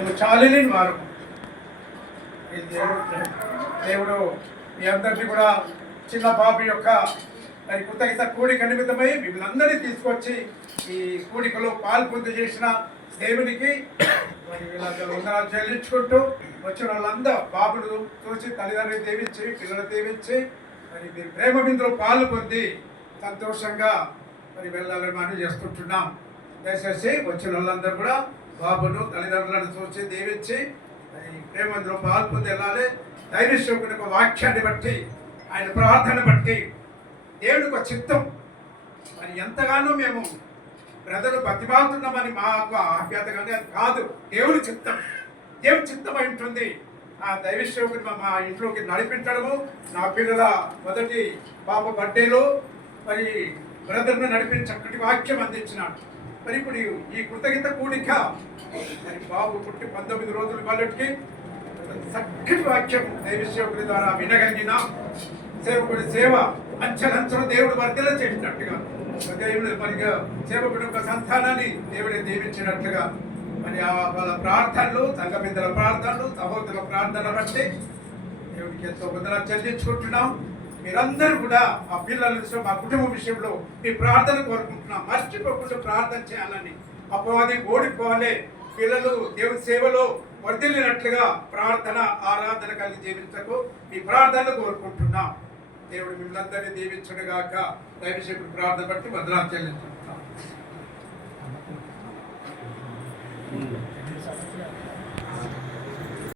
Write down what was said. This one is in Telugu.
నువ్వు చాలిని వారు. దేవుడు మీ అందరినీ కూడా చిన్న బాబు యొక్క మరి కృతజ్ఞత కూడిక నిమిత్తమై మిమ్మల్ని అందరినీ తీసుకొచ్చి ఈ కూడికలో పాల్పొందు చేసిన దేవునికి మరి వీళ్ళందరూ వందనాలు చెల్లించుకుంటూ వచ్చిన వాళ్ళందరూ బాబులు చూసి తల్లిదండ్రులు దీవించి పిల్లలు దీవించి మరి మీరు ప్రేమ బిందులో పాలు పొంది సంతోషంగా మరి వెళ్ళాలని మనం చేసుకుంటున్నాం. దయచేసి వచ్చిన వాళ్ళందరూ కూడా బాబును తల్లిదండ్రులను చూసి దీవించి మరి ప్రేమందులో పాలు పొంది వెళ్ళాలి. ధైర్యశోకుని ఒక వాక్యాన్ని బట్టి ఆయన ప్రార్థన బట్టి దేవుడికి ఒక చిత్తం మరి ఎంతగానో మేము ప్రజలు బతిమాలుతున్నామని మాకు ఆప్యాతగానే అది కాదు, దేవుడి చిత్తం. దేవుడి చిత్తం అయి ఉంటుంది. ఆ దైవశోకుని మా ఇంట్లోకి నడిపించడము, నా పిల్లల మొదటి పాప బర్త్డేలో మరి బ్రదర్ను నడిపించి చక్కటి వాక్యం అందించినాడు. మరి ఇప్పుడు ఈ కృతజ్ఞత కూడిక మరి బాబు పుట్టి 19 రోజుల వాళ్ళకి చక్కటి వాక్యం దైవశోకుని ద్వారా వినగలిగిన సేవకుడి సేవ అంచెలంచెలు దేవుడు వర్ధల చేసినట్టుగా దేవుడు మరి సేవకుడి యొక్క సంతానాన్ని దేవుడే దీవించినట్లుగా మరి వాళ్ళ ప్రార్థనలు, సంఘ పెద్దల ప్రార్థనలు, సహోదరుల ప్రార్థన బట్టి దేవుడికి ఎంతో వందనాలు చెల్లించుకుంటున్నాం. మీరందరూ కూడా ఆ పిల్లల విషయం, మా కుటుంబం విషయంలో మీ ప్రార్థన కోరుకుంటున్నాం. మర్చిపోకుండా ప్రార్థన చేయాలని, అపవాది ఓడిపోవాలి, పిల్లలు దేవుడి సేవలో వర్ధిల్లినట్లుగా ప్రార్థన ఆరాధన కలిగి జీవించకు మీ ప్రార్థనలు కోరుకుంటున్నాం. దేవుడు మిమ్మల్ని అందరినీ దీవించుగాక. దైవశక్తుడి ప్రార్థన బట్టి వందనాలు చెల్లించండి.